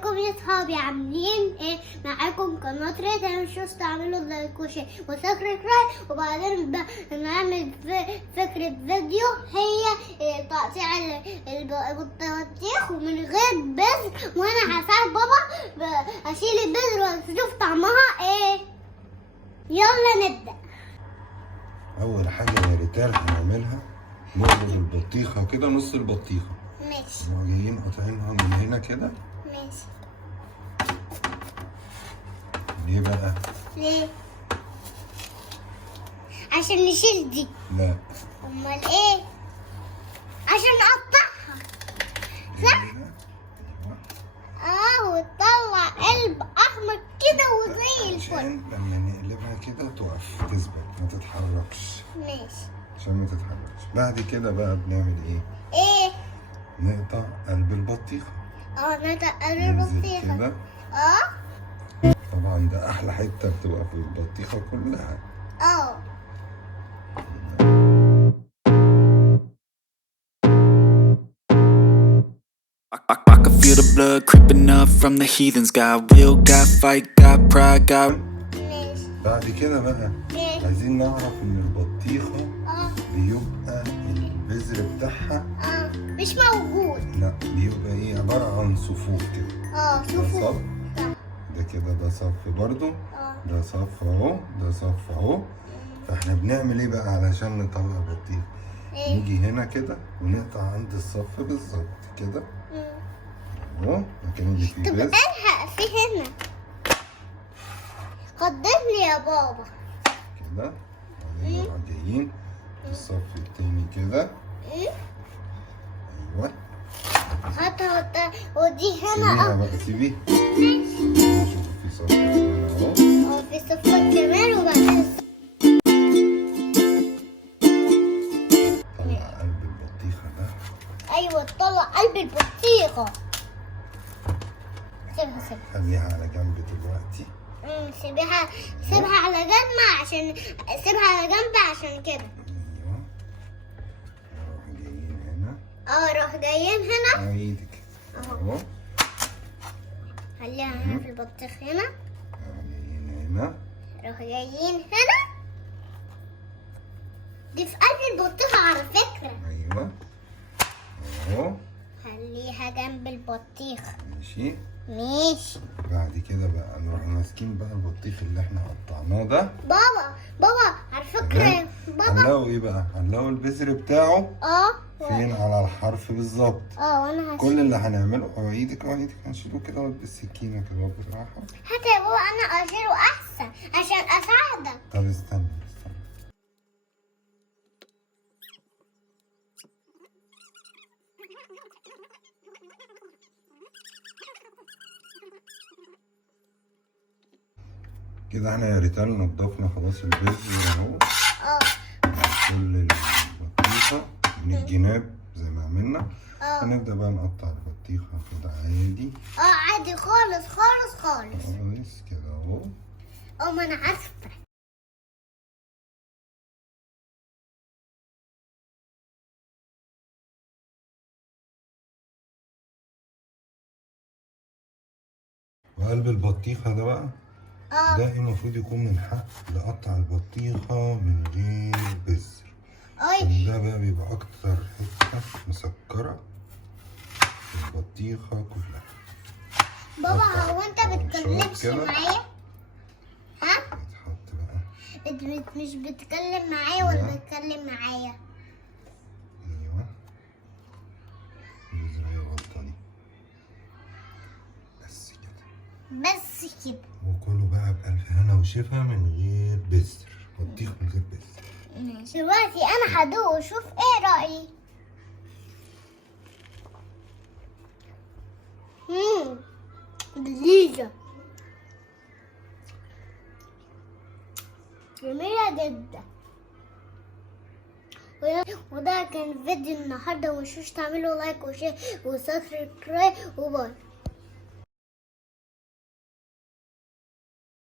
ازيكم يا صحابي عاملين ايه؟ معاكم قناة ريتا. مش تعملوا لايك وشير وسبسكرايب وبعدين نعمل فكرة فيديو هي تقطيع البطيخ ومن غير بذر، وانا هساعد بابا اشيل البذر واشوف طعمها ايه. يلا نبدأ. اول حاجة يا ريتال هنعملها نقلب البطيخة كده، نص البطيخة. ماشي. وجايين قاطعينها من هنا كده. ماشي. ليه بقى؟ ليه؟ عشان نشيل دي. لا. امال ايه؟ عشان نقطعها صح؟ وتطلع قلب احمر كده وزي الفل. عشان لما نقلبها كده تقف تثبت ما تتحركش. ماشي. عشان ما تتحركش. بعد كده بقى بنعمل ايه؟ ايه؟ نقطع قلب البطيخة. نقطع قلب ننزل البطيخة كده. طبعا ده احلى حتة بتبقى في البطيخة كلها. I can feel the blood creeping up from the heathens. Got will, got fight, got pride, got. ماشي. بعد كده بقى عايزين نعرف ان البطيخة بيبقى البذر بتاعها مش موجود. لا، بيبقى ايه؟ عبارة عن صفوف كده. صفوف. ده صف. ده كده ده صف برضو. ده صف اهو، ده صف اهو. فاحنا بنعمل ايه بقى علشان نطلع بطيخ؟ نيجي هنا كده ونقطع عند الصف بالظبط كده اهو، المكان اللي فيه طب بذر. الحق في هنا. قدمني يا بابا كده. وبعدين نروح جايين في الصف التاني كده. ايوه. هاتها ودي سيبيها هنا. بقى، سيبيها. ماشي. نشوف في صف كمان اهو. في صفات كمان وبعدين طلع قلب البطيخة ده. ايوه طلع قلب البطيخة. سيبها. خليها على جنب دلوقتي. سيبها على جنب عشان عشان كده. ايوه. نروح جايين هنا. ايدك اهو. خليها هنا في البطيخ هنا. جايين هنا. نروح جايين هنا. دي في قلب البطيخة على فكرة. ايوه اهو. خليها جنب البطيخ. ماشي. بعد كده بقى نروح ماسكين بقى البطيخ اللي احنا قطعناه ده. بابا على فكرة بابا هنلاقوا ايه بقى؟ هنلاقوا البذر بتاعه فين؟ على الحرف بالظبط. وانا كل اللي هنعمله ايدك هنشيله كده بالسكينه كده بالراحه. حتى يا بابا انا اشيله احسن عشان اساعدك. طب استنى. كده احنا يا ريتال نضفنا خلاص البذر اهو. كل البطيخة من الجناب زي ما عملنا. هنبدأ بقى نقطع البطيخة كده عادي. عادي خالص كده اهو. ما انا عارفة. وقلب البطيخة ده بقى ده المفروض يكون من حق لقطع البطيخة من غير بذر. ده بقى بيبقى أكتر حتة مسكرة في البطيخة كلها. بابا هو أنت بتكلمش معايا؟ بيتحط بقى. مش بتكلم معايا ولا بتكلم معايا؟ أيوه. البذرة هي غلطة دي. بس كده. وكله بقى بألف هنا وشفا من غير بذر. بطيخ من غير بذر. ماشي. دلوقتي انا هدوق واشوف ايه رأيي. لذيذة جميلة جدا. وده كان فيديو النهارده، ومتنسوش تعملوا لايك وشير وسبسكرايب وباي.